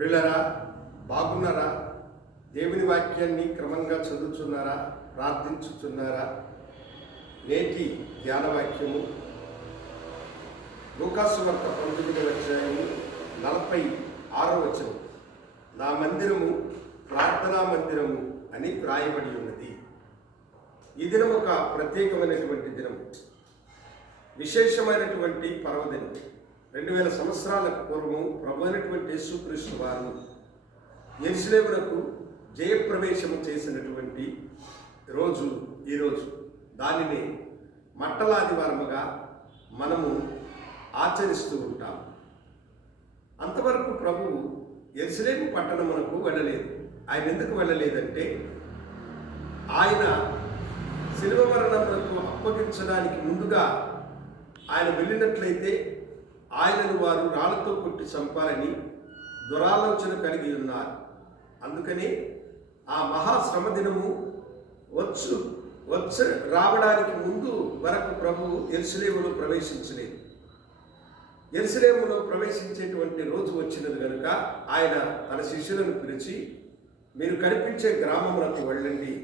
ప్రియులారా, బాగున్నారా? దేవుని వాక్యాన్ని క్రమంగా చదువుతున్నారా? ప్రార్థించుతున్నారా? నేటి ధ్యాన వాక్యము లూకాసు వార్త 19వ అధ్యాయము 46వ వచనం. నా మందిరము ప్రార్థనా మందిరము అని వ్రాయబడి ఉన్నది. ఈ దినం ఒక ప్రత్యేకమైనటువంటి దినం, విశేషమైనటువంటి పర్వదినం. 2000 సంవత్సరాలకు పూర్వం ప్రభు అయినటువంటి యేసుక్రీస్తు వారు యెరూషలేమునకు జయప్రవేశం చేసినటువంటి రోజు ఈరోజు. దానిని మట్టలాదివారముగా మనము ఆచరిస్తూ ఉంటాం. అంతవరకు ప్రభువు యెరూషలేము పట్టణమునకు వెళ్ళలేదు. ఆయన ఎందుకు వెళ్ళలేదంటే, ఆయన శిలువ మరణమునకు అప్పగించడానికి ముందుగా ఆయన వెళ్ళినట్లయితే ఆయనను వారు రాళ్లతో కొట్టి చంపాలని దురాలోచన కలిగి ఉన్నారు. అందుకని ఆ మహాశ్రమ దినము రావడానికి ముందు వరకు ప్రభువు యెరూషలేములో ప్రవేశించలేదు. యెరూషలేములో ప్రవేశించేటువంటి రోజు వచ్చినది కనుక ఆయన తన శిష్యులను పిలిచి, మీరు కనిపించే గ్రామములకు వెళ్ళండి,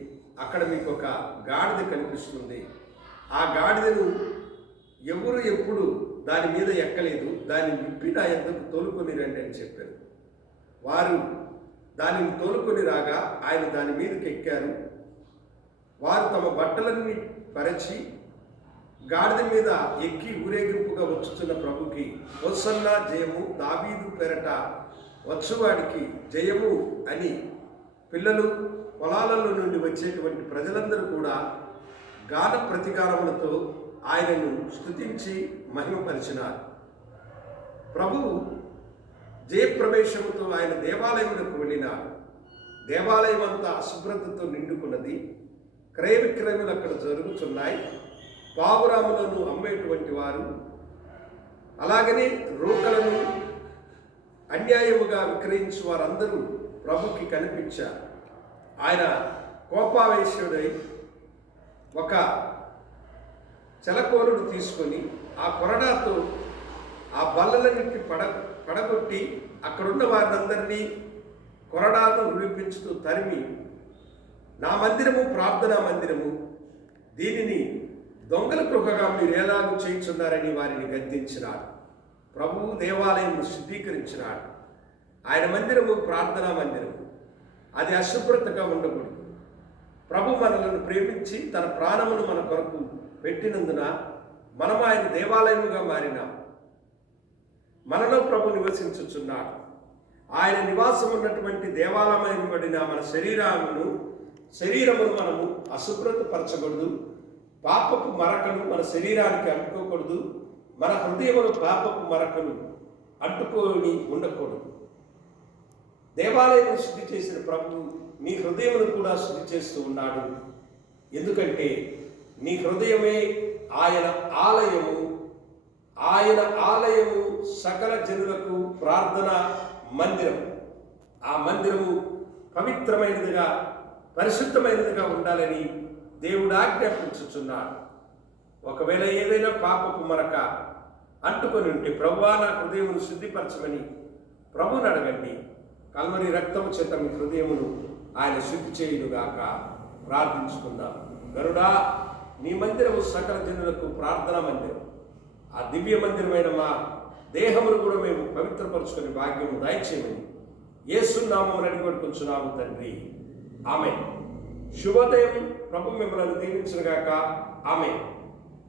అక్కడ మీకు ఒక గాడిద కనిపిస్తుంది. ఆ గాడిదను ఎవరు ఎప్పుడు దాని మీద ఎక్కలేదు, దాన్ని విప్పి నా యొద్దకు తోలుకొని రండి అని చెప్పారు. వారు దానిని తోలుకొని రాగా ఆయన దాని మీదకి ఎక్కారు. వారు తమ బట్టలన్నీ పరచి గాడిద మీద ఎక్కి ఊరేగింపుగా వచ్చుతున్న ప్రభుకి హోసన్నా జయము, దావీదు పేరట వచ్చువాడికి జయము అని పిల్లలు, పొలాలలో నుండి వచ్చేటువంటి ప్రజలందరూ కూడా గాన ప్రతిగానములతో ఆయనను స్తుతించి మహిమపరిచినారు. ప్రభువు జయప్రవేశముతో ఆయన దేవాలయములకు వెళ్ళినారు. దేవాలయం అంతా అశుభ్రతతో నిండుకున్నది. క్రయ విక్రయములు అక్కడ జరుగుతున్నాయి. పావురాములను అమ్మేటువంటి వారు, అలాగనే రోకలను అన్యాయముగా విక్రయించు వారందరూ ప్రభుకి కనిపించారు. ఆయన కోపావేశుడై ఒక చెలకోరుడు తీసుకొని ఆ కొరడాతో ఆ బల్లలన్నింటినీ పడగొట్టి అక్కడున్న వారినందరినీ కొరడాను విడిపించుతూ తరిమి, నా మందిరము ప్రార్థనా మందిరము, దీనిని దొంగల గృహగా మీరు ఎలాగూ చేయించున్నారని వారిని గద్దించినాడు. ప్రభువు దేవాలయం శుద్ధీకరించినాడు. ఆయన మందిరము ప్రార్థనా మందిరము, అది అశుభ్రతగా ఉండకూడదు. ప్రభు మనలను ప్రేమించి తన ప్రాణమును మన కొరకు పెట్టినందున మనం ఆయన దేవాలయముగా మారినాం. మనలో ప్రభు నివసించుచున్నాడు. ఆయన నివాసం ఉన్నటువంటి దేవాలయమబడిన మన శరీరమును మనము అశుభ్రతపరచకూడదు. పాపపు మరకలు మన శరీరానికి అంటుకోకూడదు. మన హృదయములు పాపపు మరకలు అంటుకొని ఉండకూడదు. దేవాలయం శుద్ధి చేసిన ప్రభు నీ హృదయమును కూడా శుద్ధి చేస్తూ ఉన్నాడు. ఎందుకంటే నీ హృదయమే ఆయన ఆలయము. ఆయన ఆలయము సకల జనులకు ప్రార్థన మందిరం. ఆ మందిరము పవిత్రమైనదిగా, పరిశుద్ధమైనదిగా ఉండాలని దేవుడు ఆజ్ఞాపించుచున్నాడు. ఒకవేళ ఏదైనా పాపపు మరక అంటుకొని ఉంటే, ప్రభువా నా హృదయమును శుద్ధిపరచమని ప్రభువుని అడగండి. కల్వరి రక్తము చేత మీ హృదయమును ఆయన శుద్ధి చేయునుగాక. ప్రార్థించుకుందాం. గరుడా, నీ మందిరము సకల జనులకు ప్రార్థనా మందిరం. ఆ దివ్య మందిరమైన మా దేహమును కూడా మేము పవిత్రపరుచుకునే భాగ్యము దయచేయమని యేసు నామమున అడిగిపెట్టుకుంటున్నాము తండ్రి. ఆమేన్. శుభోదయం. ప్రభు మిమ్మల్ని దీవించునుగాక. ఆమేన్.